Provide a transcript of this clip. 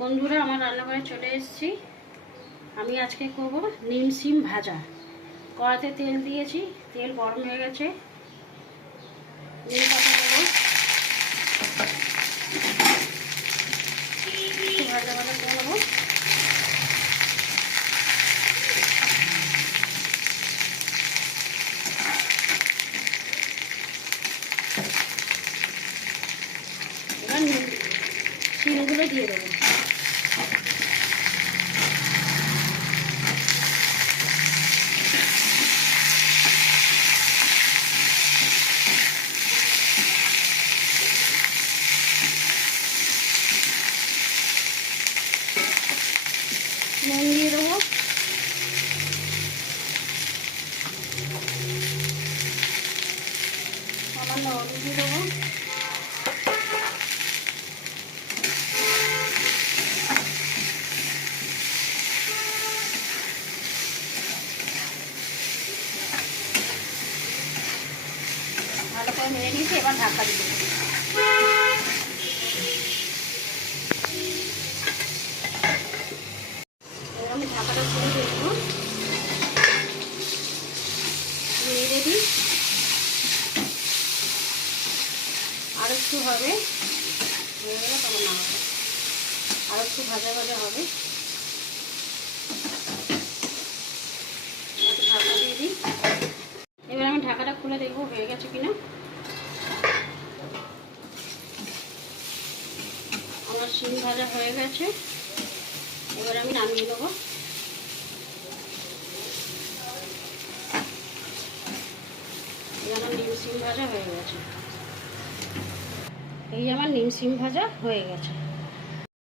বন্ধুরা, আমার রান্নাঘরে চলে এসেছি। আমি আজকে করব নিম সিম ভাজা। কড়াতে তেল দিয়েছি, তেল গরম হয়ে গেছে। নিম পাতা দেবো, একটু ভাজা ভাজা করে নেবো। এবার সিমগুলো দিয়ে দেবো। নুন দিয়ে দেবো, সামান্য হলুদ দিয়ে দেবো, ভালো করে মেরে নিয়েছি। এবার ঢাকা দিয়ে দেবো। এবার আমি ঢাকাটা খুলে দেখবো, মেরে দিই। আর একটু হবে, হয়ে গেলে তখন নামাবো। আর একটু ভাজা ভাজা হবে। একটু ঢাকা দিয়ে দিই। এবার আমি ঢাকাটা খুলে দেখবো হয়ে গেছে কিনা। আমার সিম ভাজা হয়ে গেছে। এবার আমি নামিয়ে দেবো। এই আমার নিম সিম ভাজা হয়ে গেছে। এই আমার নিম সিম ভাজা হয়ে গেছে।